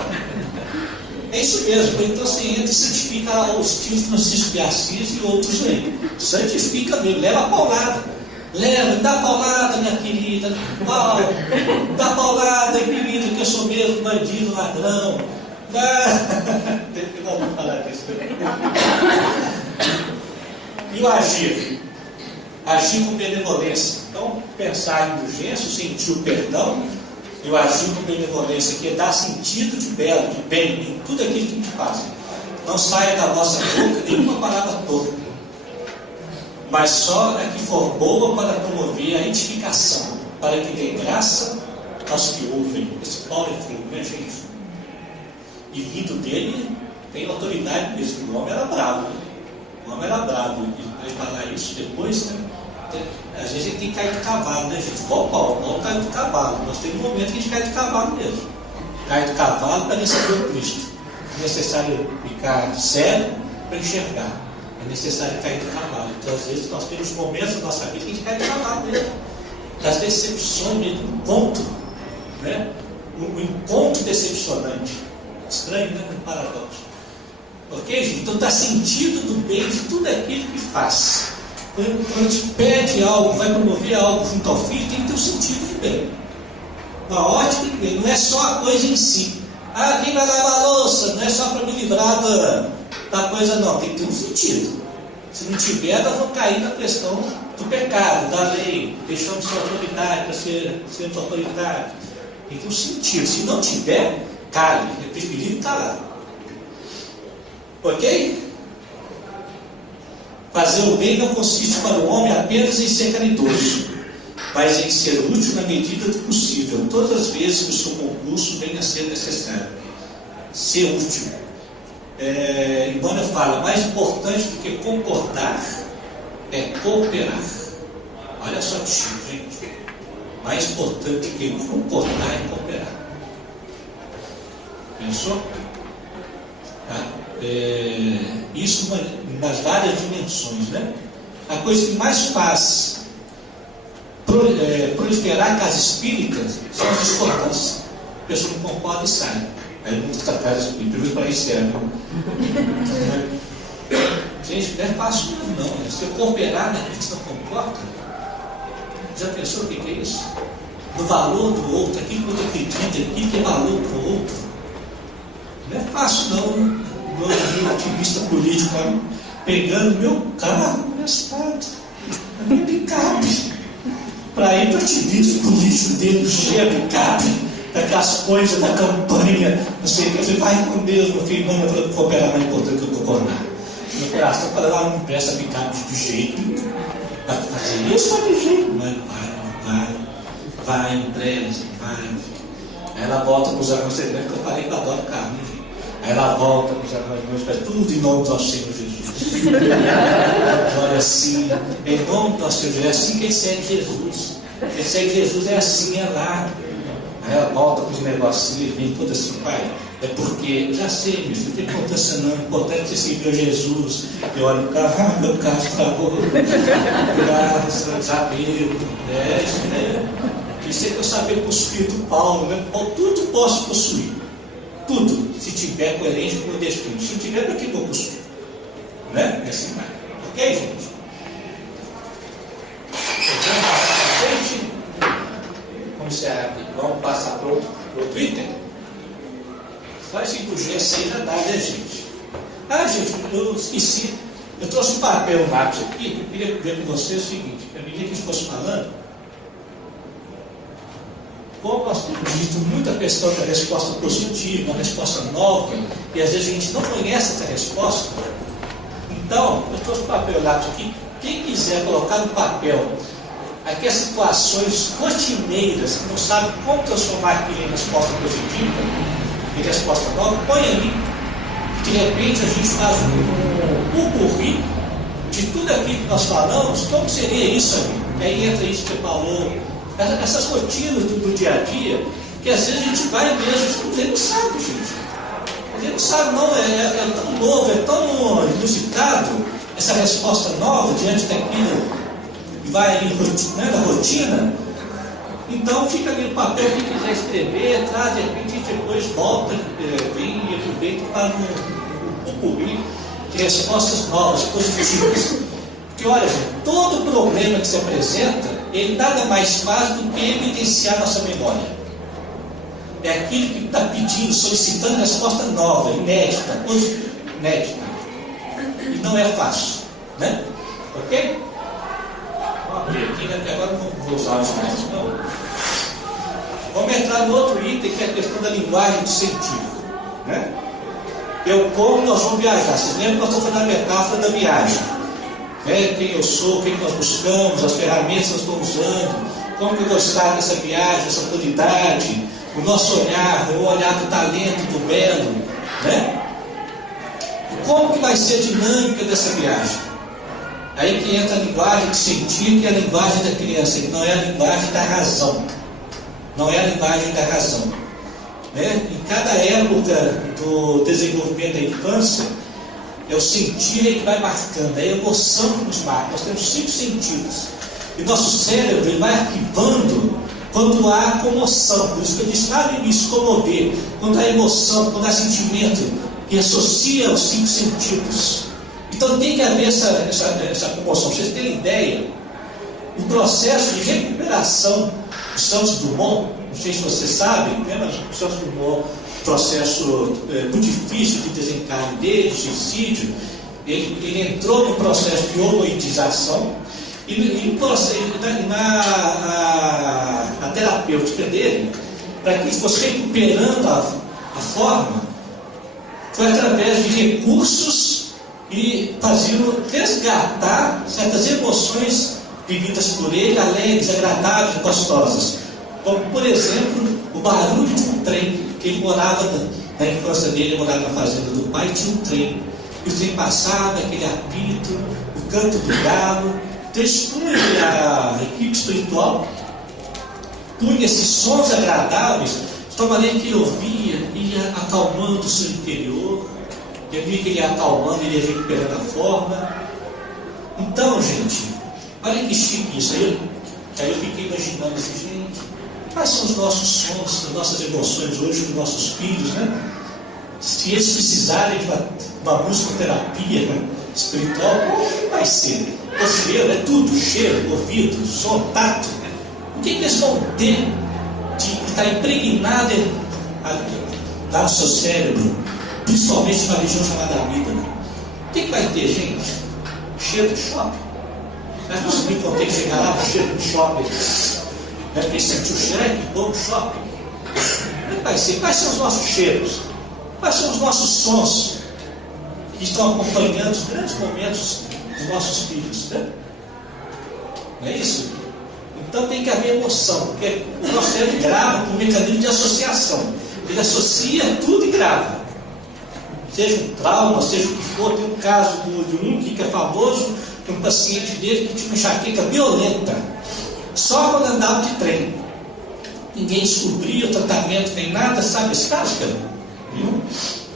É isso mesmo, então você entra e santifica os tios Francisco de Assis e outros aí. Santifica mesmo, leva a paulada. Leva, dá paulada, minha querida. Dá paulada, querida, que eu sou mesmo bandido, ladrão. Eu não vou falar disso. E o agir? Agir com benevolência. Então, pensar em indulgência, sentir o perdão, e o agir com benevolência, que é dar sentido de belo, de bem, em tudo aquilo que a gente faz. Não saia da nossa boca nenhuma palavra torta, mas só a que for boa para promover a edificação, para que dê graça aos que ouvem. Esse Paulo é filho, né, gente? E vindo dele, tem autoridade mesmo. O homem era bravo, né? O homem era bravo. E vai falar isso depois, né? Às vezes ele tem que cair de cavalo, né, gente? Igual o Paulo caiu de cavalo. Nós temos um momento que a gente cai de cavalo mesmo. Cai de cavalo para receber o Cristo. É necessário ficar sério para enxergar. É necessário cair de cavalo. Então, às vezes, nós temos momentos da nossa vida que a gente cai de cavalo mesmo. Das decepções mesmo, um encontro, né? Um encontro decepcionante. Estranho, né? Um paradoxo. Ok, gente? Então, dá sentido do bem de tudo aquilo que faz. Quando a gente pede algo, vai promover algo junto ao filho, tem que ter um sentido de bem. Uma ótica de bem. Não é só a coisa em si. Ah, quem vai lavar a louça? Não é só para me livrar da coisa, não. Tem que ter um sentido. Se não tiver, nós vamos cair na questão do pecado, da lei. Deixamos de ser autoritário para sermos autoritários. Tem que ter um sentido. Se não tiver, cale. É preferível calar. Ok? Fazer o bem não consiste para o homem apenas em ser caridoso, mas em ser útil na medida do possível, todas as vezes que o seu concurso venha a ser necessário. Ser útil. Emmanuel fala, mais importante do que concordar é cooperar. Olha só que chique, gente. Mais importante do que concordar é cooperar. Pensou? Tá? Isso nas várias dimensões, né? A coisa que mais faz proliferar a casa espírita são as discordâncias. A pessoa não concorda e sai. Aí não está a casa espírita, eu vou para isso, gente, não é fácil não. Se eu cooperar naquilo que você não concorda, já pensou o que é isso? No valor do outro, aquilo que o outro acredita, aquilo que é valor para o outro. Não é fácil não. Meu ativista político pegando meu carro emprestado, minha picape, para ir para o ativismo político dele, cheio de picape, daquelas coisas da campanha, não sei o que. Eu falei, vai com Deus, meu filho, não, eu falei, cooperar mais importante que eu concordar. Meu coração falei, lá não empresta picape de jeito, vai fazer isso, vai de jeito, mas vai, empresta, vai. Aí ela volta para os anos, você lembra que eu falei que eu adoro carro, né, gente? Aí ela volta para os irmãos, faz tudo em nome do nosso Senhor Jesus. Olha assim, em nome do nosso Senhor Jesus, é assim que ele segue Jesus. Ele segue Jesus, é assim, é lá. Aí ela volta para os negocinhos, vem tudo assim, pai. É porque, eu já sei, meu filho, não tem importância não, o importante é você seguir Jesus. Eu olho o carro, meu carro estragou. Graças a Deus. Isso, né? Isso é que eu sabia possuir do Paulo, né? Tudo posso possuir. Tudo, se tiver coerente com o destino. Se não tiver, para que eu possuo? Né? E assim vai. Ok, gente? Vamos encerrar aqui. Vamos passar para o Twitter. Só esse indulgência aí já dá, né, gente? Ah, gente, eu esqueci. Eu trouxe um papel, um lápis aqui. Eu queria ver com vocês o seguinte: à medida que a gente fosse falando, como nós temos visto muita questão da resposta positiva, uma resposta nova, e às vezes a gente não conhece essa resposta, então, eu trouxe o papel lápis aqui. Quem quiser colocar no papel aquelas situações rotineiras, que não sabe como transformar aquilo em resposta positiva, em resposta nova, põe ali. De repente a gente faz um purri de tudo aquilo que nós falamos, como seria isso ali? Aí entra isso que você falou. Essas rotinas do dia a dia, que às vezes a gente vai mesmo, ele não sabe, gente. Ele não sabe, não, é tão novo, é tão inusitado, essa resposta nova diante daquilo que vai ali na rotina. Então fica ali no papel, quem quiser escrever, traz, de repente depois volta, vem e aproveita para um público de respostas novas, positivas. Porque olha, gente, todo problema que se apresenta, ele nada mais faz do que evidenciar nossa memória. É aquilo que está pedindo, solicitando resposta nova, inédita, inédita. E não é fácil, né? Ok? agora não vou usar os mais, não. Vamos entrar no outro item, que é a questão da linguagem do científico. Né? Como nós vamos viajar? Vocês lembram que nós estamos fazendo a metáfora da viagem? Quem eu sou, quem nós buscamos, as ferramentas que nós estamos usando, como que eu vou estar nessa viagem, essa autoridade, o nosso olhar, o olhar do talento, do belo, né? Como que vai ser a dinâmica dessa viagem? Aí que entra a linguagem do científico, que é a linguagem da criança, que não é a linguagem da razão. Não é a linguagem da razão. Né? Em cada época do desenvolvimento da infância, é o sentir que vai marcando, é a emoção que nos marca. Nós temos 5 sentidos. E nosso cérebro ele vai arquivando quando há comoção. Por isso que eu disse lá no início, comover. Quando há emoção, quando há sentimento, que associa os 5 sentidos. Então tem que haver essa comoção. Pra vocês terem ideia, o processo de recuperação do Santos Dumont, não sei se vocês sabem, né, mas o Santos Dumont, processo muito difícil de desencarne dele, de suicídio, ele entrou no processo de homoitização e na terapêutica dele, para que ele fosse recuperando a forma, foi através de recursos e faziam resgatar certas emoções vividas por ele, alegres, agradáveis, gostosas. Como, por exemplo, o barulho de um trem, que ele morava na infância dele, ele morava na fazenda do pai, tinha um trem. E o trem passava, aquele apito, o canto do galo. Então, eles punham a equipe espiritual, punha esses sons agradáveis, de tal maneira que ele ouvia, ia acalmando o seu interior, e via que ele ia acalmando, ele ia recuperando a forma. Então, gente, olha que chique isso. Aí eu fiquei imaginando assim, gente, quais são os nossos sons, as nossas emoções hoje com nossos filhos, né? Se eles precisarem de uma musicoterapia, né, espiritual, como vai ser? O cheiro, é tudo, cheiro, ouvido, som, tato. O que eles vão ter de estar impregnado lá no seu cérebro, principalmente na região chamada amígdala? O que vai ter, gente? Cheiro de shopping. Mas você me contei que chegar lá, o cheiro de shopping, né, porque sentiu o cheiro, que bom shopping. Como vai ser? Quais são os nossos cheiros? Quais são os nossos sons que estão acompanhando os grandes momentos dos nossos filhos? Né? Não é isso? Então tem que haver emoção, porque o nosso cérebro grava por um mecanismo de associação. Ele associa tudo e grava. Seja um trauma, seja o que for. Tem um caso de um que é famoso, de um paciente dele que tinha uma enxaqueca violenta, só quando andava de trem. Ninguém descobria o tratamento, nem nada, sabe esse caso, cara?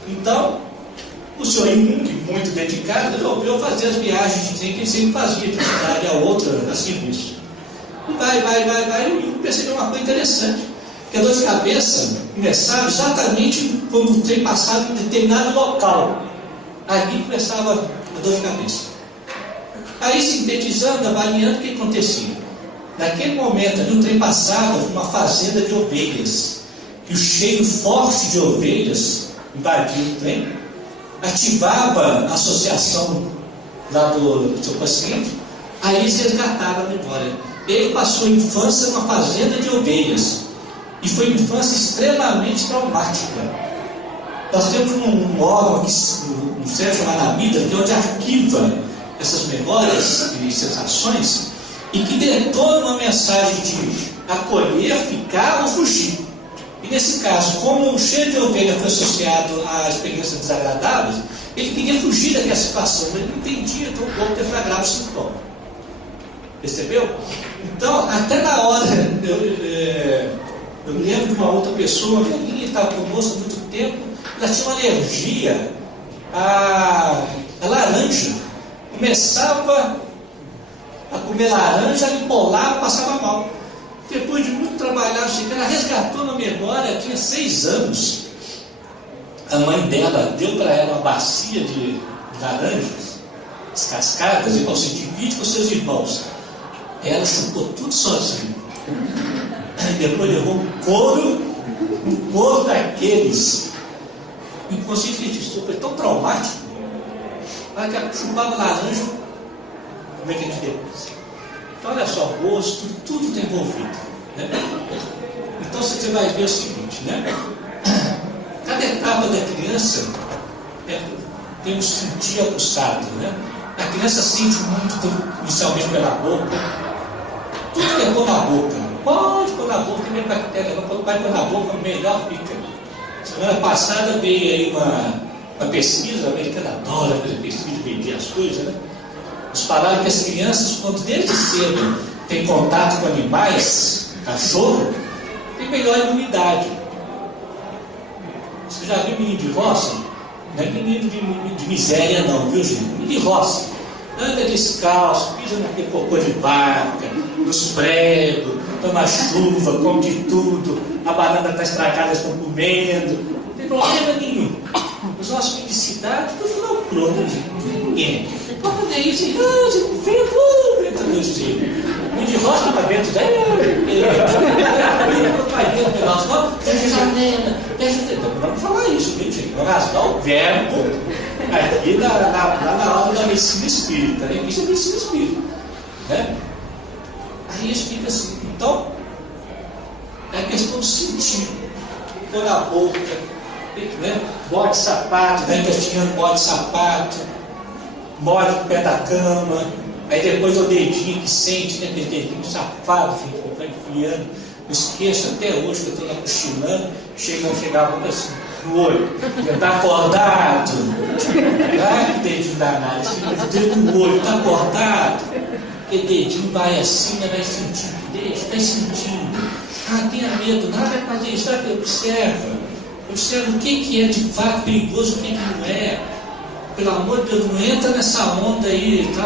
Então, o senhor Imungue, muito dedicado, resolveu fazer as viagens de trem que ele sempre fazia, de uma cidade a outra, a serviço. E vai, e o Imungue percebeu uma coisa interessante, que a dor de cabeça começava exatamente quando o trem passava em determinado local. Ali começava a dor de cabeça. Aí, sintetizando, avaliando, o que acontecia? Naquele momento ali, o trem passava numa fazenda de ovelhas. E o cheiro forte de ovelhas invadia o trem, ativava a associação lá do seu paciente, aí eles resgataram a memória. Ele passou a infância numa fazenda de ovelhas, e foi uma infância extremamente traumática. Nós temos um órgão, um cérebro chamado amígdala, que é onde arquiva essas memórias e sensações, e que detona uma mensagem de acolher, ficar ou fugir. E nesse caso, como o cheiro de ovelha foi associado a experiências desagradáveis, ele queria fugir daquela situação, mas ele não entendia tão pouco deflagrar o sintoma. Percebeu? Então, até na hora, eu me lembro de uma outra pessoa, uma velhinha, estava conosco há muito tempo, ela tinha uma alergia a laranja. Começava a comer laranja, ela empolava, passava mal. Depois de muito trabalhar, ela resgatou na memória, tinha 6 anos. A mãe dela deu para ela uma bacia de laranjas descascadas e falou assim: divide com seus irmãos. Ela chupou tudo sozinha. Depois levou um couro daqueles. Inconsciente disso, foi tão traumático. Ela chupava laranja. Como é que a gente deu? Então, olha só, gosto, tudo está envolvido. Né? Então, você vai ver o seguinte, né? Cada etapa da criança tem um sentir aguçado, né? A criança sente muito, inicialmente pela boca. Tudo que é pôr na boca. Pode pôr na boca, tem bactéria. Quando vai pôr na boca, melhor fica. Semana passada veio aí uma pesquisa, a americana adora fazer pesquisa, vender as coisas, né? Eles falaram que as crianças, quando desde cedo têm contato com animais, cachorro, tem melhor imunidade. Você já viu menino de roça? Não é menino de miséria não, viu gente? Menino de roça. Anda descalço, pisa naquele cocô de vaca, nos pregos, toma chuva, come de tudo, a banana está estragada, estão comendo, não tem problema nenhum. Os nossos filhos de cidade, tudo não pronto, ninguém. Pode ver isso, você não vê, entra no jeito. Menino de roça está dentro daí, vamos falar isso, viu, gente? Vamos rasgar o verbo aqui na aula da medicina espírita, né? Isso é medicina espírita, né? Aí isso fica assim. Então, é questão de sentir, pôr na boca, né? Bota sapato, vai engatinhando, bota sapato, morde o pé da cama, aí depois o dedinho que sente, né? Aquele dedinho safado, gente, que vai enfiando. Eu esqueço até hoje que eu estou lá cochilando, chega a boca assim, no olho, já está acordado. Ai, que dedinho danado, esse dedo no olho, está acordado. Que dedinho vai assim, vai sentindo, deixa, vai sentindo. Ah, tenha medo, nada vai fazer isso, sabe? Observa o que é de fato perigoso, o que não é. Pelo amor de Deus, não entra nessa onda aí, tá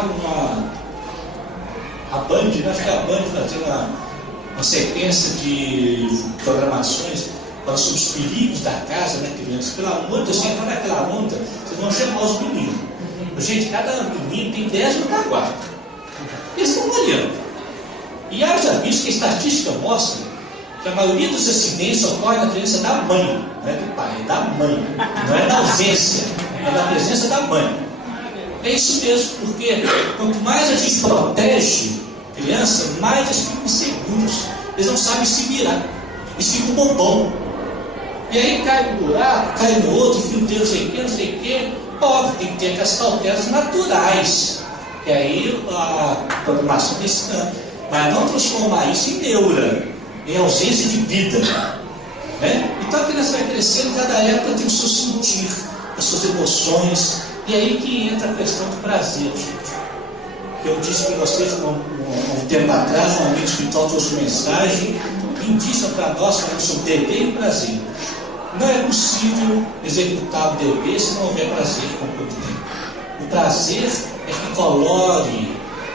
a Band, acho que a Band fazendo uma sequência de programações para sobre os perigos da casa, né, crianças? Pelo amor de Deus, você entrar naquela onda, vocês vão chamar os meninos. Gente, cada menino tem 10 no quarto. Eles estão olhando. E haja visto que a estatística mostra que a maioria dos acidentes ocorre na presença da mãe, não é do pai, é da mãe. Não é da ausência, é da presença da mãe. É isso mesmo, porque quanto mais a gente protege a criança, mais eles ficam inseguros. Eles não sabem se virar. Eles ficam bobão. E aí cai no buraco, cai no outro, filho de Deus, não sei o quê. Óbvio, tem que ter aquelas cautelas naturais. E aí a programação desse ano. Mas não transformar isso em neura, em ausência de vida. Né? Então a criança vai crescendo, cada época tem o seu sentir, as suas emoções. E aí que entra a questão do prazer, gente. Eu disse para vocês um tempo atrás, um amigo espiritual trouxe uma mensagem indígena para nós, falando sobre dever e prazer. Não é possível executar o dever se não houver prazer com o dever. O prazer é que colore,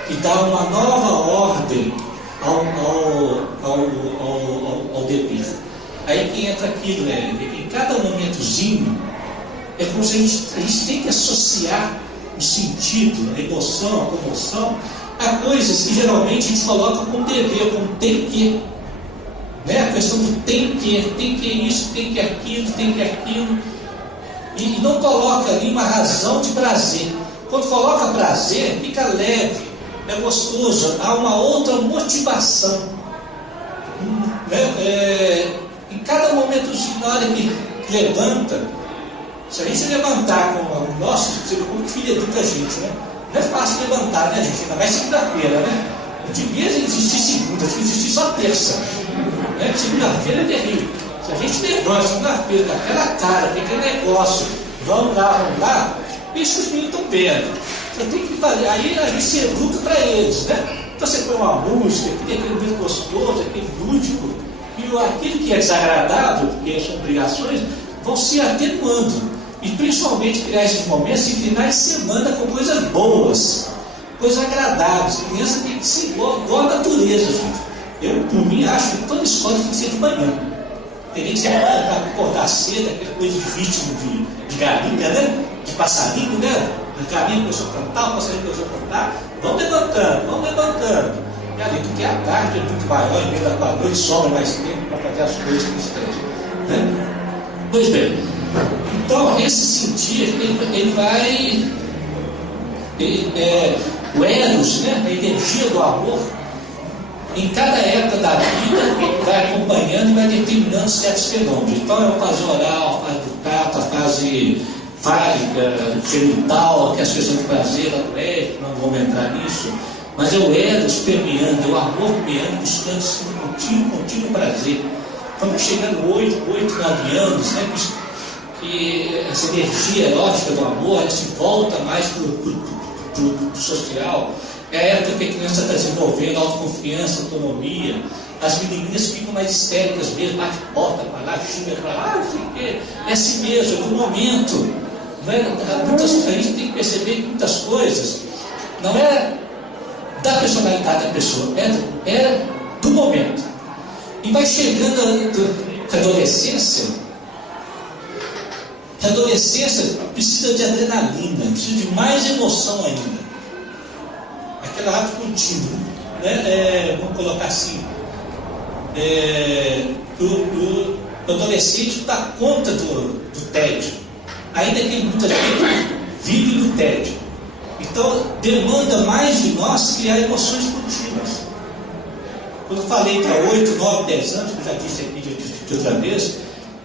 que dá uma nova ordem ao dever. Aí que entra aquilo, né? Em cada momentozinho, é como se a gente tem que associar o sentido, a emoção, a comoção, a coisas que geralmente a gente coloca como dever, como tem que. Né? A questão do tem que isso, tem que aquilo. E não coloca ali uma razão de prazer. Quando coloca prazer, fica leve, é gostoso, há uma outra motivação. Né? Em cada momento, na hora que levanta, se a gente levantar com o nosso, você vê como que filho educa a gente, né? Não é fácil levantar, né, gente? Ainda mais segunda-feira, né? Devia existir segunda, devia existir só terça. Né? Segunda-feira é terrível. Se a gente levanta segunda-feira daquela cara, tem aquele negócio, vamos lá, isso os meninos estão vendo. Você tem que fazer, aí a gente se educa para eles, né? Então você põe uma música, aquele muito gostoso, aquele lúdico, e aquilo que é desagradável, porque são obrigações, vão se atenuando. E principalmente criar esses momentos em finais de semana com coisas boas, coisas agradáveis. A criança tem que ser igual à natureza, gente. Eu, por mim, acho que toda escola tem que ser de manhã. Teria que ser para acordar cedo, aquela coisa de ritmo de galinha, né? De passarinho, né? A galinha começou a cantar, o passarinho começou a cantar. Vamos levantando. E além do que a tarde é muito maior, em meio da noite sobra mais tempo para fazer as coisas que estejam. Né? Pois bem, então esse sentir, ele vai. O Eros, né? A energia do amor, em cada época da vida, vai acompanhando e vai determinando certos fenômenos. Então, é a fase oral, a fase do tato, a fase fálica, genital, que é as questões de prazer, atlético, não vamos entrar nisso. Mas é o eros permeando, é o amor permeando, buscando esse contínuo prazer. Estamos chegando 8, 9 anos, né, que essa energia erótica do amor, ela se volta mais para o social. É a época que a criança está desenvolvendo autoconfiança, autonomia. As menininhas ficam mais histéricas mesmo, bate porta para lá, xinga para lá, não sei o quê. É assim mesmo, é do momento. Não é, a gente tem que perceber que muitas coisas não é da personalidade da pessoa, é do momento. E vai chegando a adolescência. A adolescência precisa de adrenalina, precisa de mais emoção ainda. Aquele ato contínuo, né? Vamos colocar assim, o adolescente dá conta do tédio, ainda que muita gente vive no tédio. Então demanda mais de nós criar emoções contínuas. Quando eu falei para 8, 9, 10 anos, que eu já disse aqui de outra vez,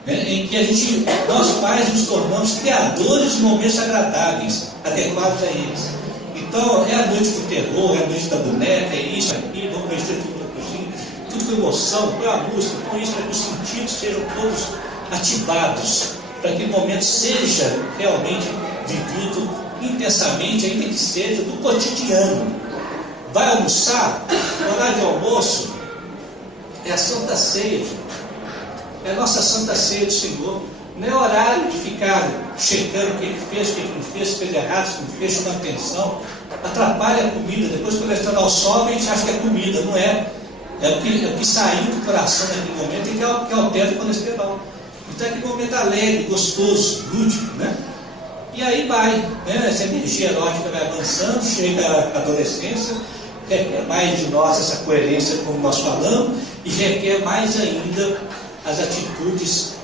né, em que nós pais nos tornamos criadores de momentos agradáveis, adequados a eles. Então, é a noite do terror, é a noite da boneca, é isso aqui, vamos mexer tudo na cozinha, tudo com emoção, com a música, com isso, para que os sentidos sejam todos ativados, para que o momento seja realmente vivido intensamente, ainda que seja do cotidiano. Vai almoçar, o horário de almoço é a Santa Ceia, gente. É a nossa Santa Ceia do Senhor. Não é horário de ficar checando o que ele fez, o que ele não fez, se fez errado, se não fez, chamando atenção. Atrapalha a comida. Depois que o colesterol sobe, a gente acha que é comida. Não é. É o que saiu do coração naquele momento e que altera o colesterol. Então é aquele momento alegre, gostoso, lúdico, né? E aí vai, né? Essa energia erótica vai avançando, chega a adolescência, requer mais de nós essa coerência, como nós falamos, e requer mais ainda as atitudes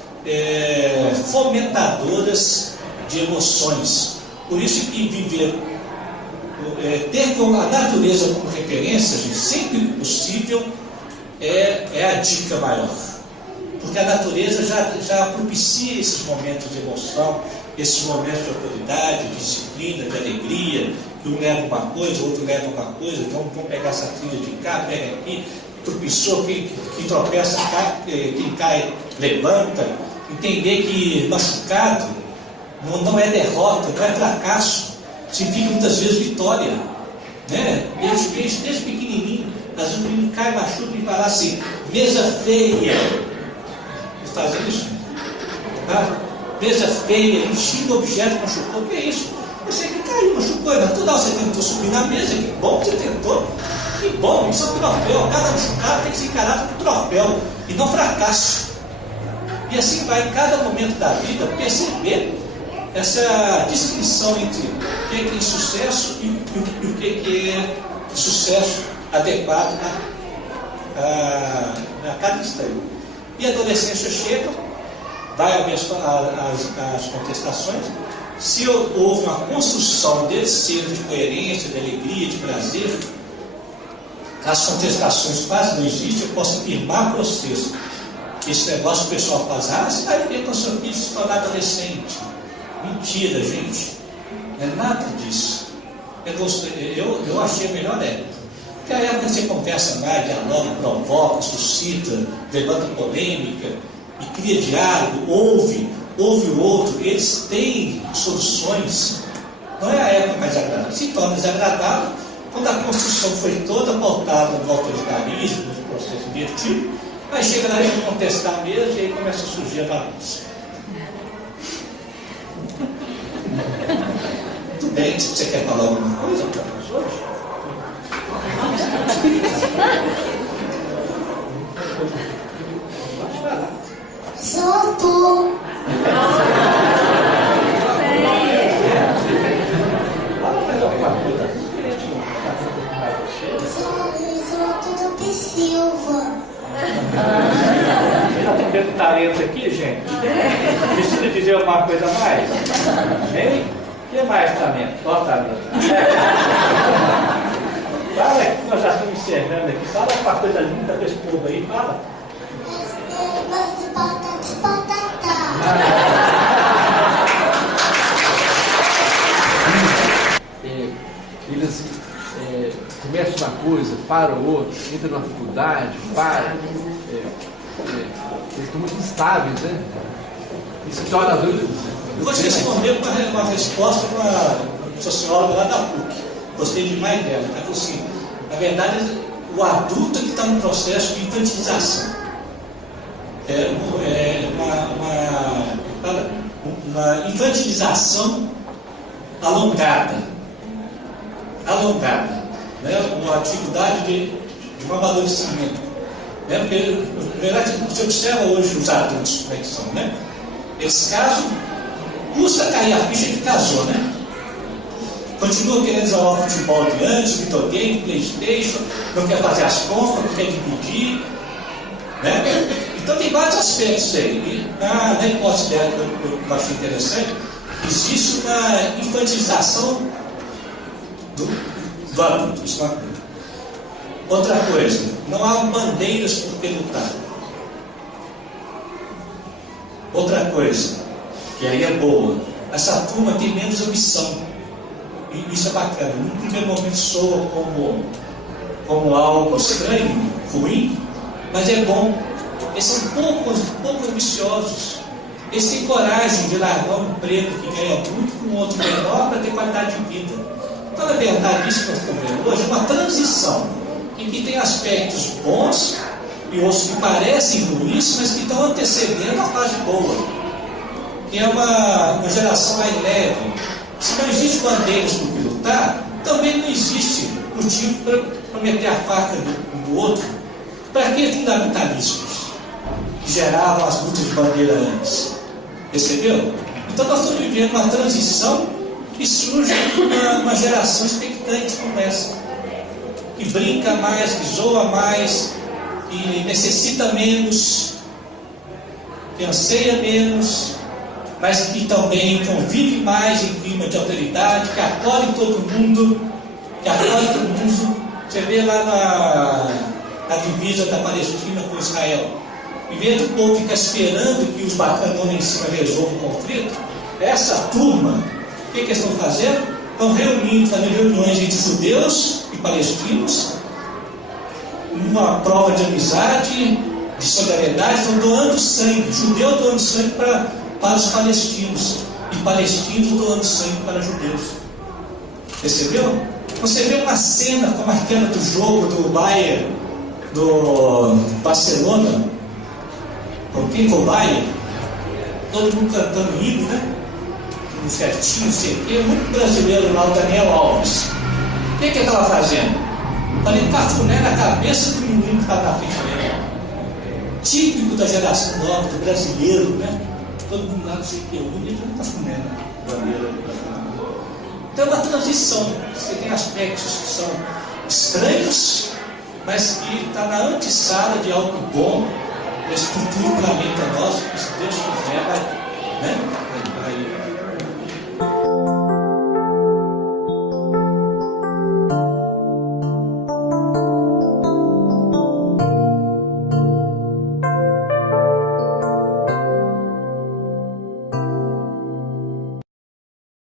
fomentadoras de emoções. Por isso que viver, ter a natureza como referência, gente, sempre que possível, é a dica maior. Porque a natureza já propicia esses momentos de emoção, esses momentos de autoridade, de disciplina, de alegria, que um leva uma coisa, o outro leva uma coisa, então vamos pegar essa trilha de cá, pega aqui, tropeçou, quem tropeça, quem cai, levanta. Entender que machucado não é derrota, não é fracasso, significa muitas vezes vitória, né? Eles desde pequenininho, às vezes o menino cai, machuca e fala assim, mesa feia. Eles fazem isso? Tá? Mesa feia, ele xinga o objeto, machucou, o que é isso? Você que caiu, machucou, mas toda hora você tentou subir na mesa, que bom que você tentou, que bom, isso é um troféu, cada machucado tem que ser encarado como troféu, e não fracasso. E assim vai, em cada momento da vida, perceber essa distinção entre o que é insucesso e o que é sucesso adequado a cada instante. E a adolescência chega, vai as contestações. Se houve uma construção desse ser de coerência, de alegria, de prazer, as contestações quase não existem. Eu posso afirmar para vocês que esse negócio que o pessoal faz, você vai ver com o seu filho se tornar adolescente. Mentira, gente. Não é nada disso. Eu achei a melhor época. Porque a época que você conversa mais, dialoga, provoca, suscita, levanta polêmica e cria diálogo, ouve o outro, eles têm soluções. Não é a época mais agradável. Se torna desagradável quando a construção foi toda pautada no autoritarismo, no processo invertido, aí chega na hora de contestar mesmo e aí começa a surgir a bagunça. Muito bem, se você quer falar alguma coisa para nós hoje? Pode falar. Soltou. Sou do P. Silva. Está tendo talento aqui, gente? Precisa dizer alguma coisa a mais? Hein? O que mais talento? Qual talento? Fala que nós já estamos encerrando aqui. Fala uma coisa linda desse povo aí, fala. Eles começam uma coisa, param outra, entram numa faculdade, param. Eles estão muito instáveis, né? E se torna adultos. Vou te responder uma resposta para uma socióloga lá da PUC. Gostei demais dela. Ela falou assim: na verdade, o adulto é que está no processo de infantilização. Uma infantilização alongada, né? Uma atividade de um amadurecimento. Né? Porque, na verdade, você observa hoje os adultos, como é que são, né? Eles casam, custa cair a ficha que casou, né? Continua querendo jogar o futebol de antes, videogame, Playstation, não quer fazer as compras, não quer dividir, né? Então tem vários aspectos aí. E na hipótese dela, que eu achei interessante, existe uma infantilização do adulto. Isso é uma coisa. Outra coisa, não há bandeiras por que lutar. Outra coisa, que aí é boa, essa turma tem menos ambição. E isso é bacana. No primeiro momento soa como algo estranho, ruim, mas é bom. Eles são pouco ambiciosos. Eles têm coragem de largar um emprego que ganha muito com um outro menor para ter qualidade de vida. Então, na verdade, isso que nós estamos vendo hoje é uma transição em que tem aspectos bons e outros que parecem ruins, mas que estão antecedendo a fase boa, que é uma geração mais leve. Se não existe bandeiras por que lutar, também não existe motivo para meter a faca no outro. Para que fundamentalismos que geravam as lutas de bandeira antes? Percebeu? Então nós estamos vivendo uma transição e surge uma geração expectante como essa, que brinca mais, que zoa mais, que necessita menos, que anseia menos, mas que também convive mais em clima de autoridade, que acolhe todo mundo, Você vê lá na divisa da Palestina com Israel, em vez do povo ficar esperando que os bacanões em cima resolvam o conflito, essa turma, o que eles estão fazendo? Estão fazendo reuniões entre judeus e palestinos, uma prova de amizade, de solidariedade, estão doando sangue, judeu doando sangue para os palestinos, e palestinos doando sangue para judeus. Percebeu? Você vê uma cena como aquela do jogo do Bayern, do Barcelona, com o Pico Bayern, todo mundo cantando hino, né? Um certinho, sei o quê, muito brasileiro lá, o Daniel Alves. O que ele estava fazendo? Falei, cafuné na cabeça do menino que estava na frente dele. Típico da geração nova, do brasileiro, né? Todo mundo lá, não sei o que, o bonito não está fumando, bandeira. Então é uma transição. Você tem aspectos que são estranhos, mas que está na antessala de algo bom, desse futuro planeta nosso, que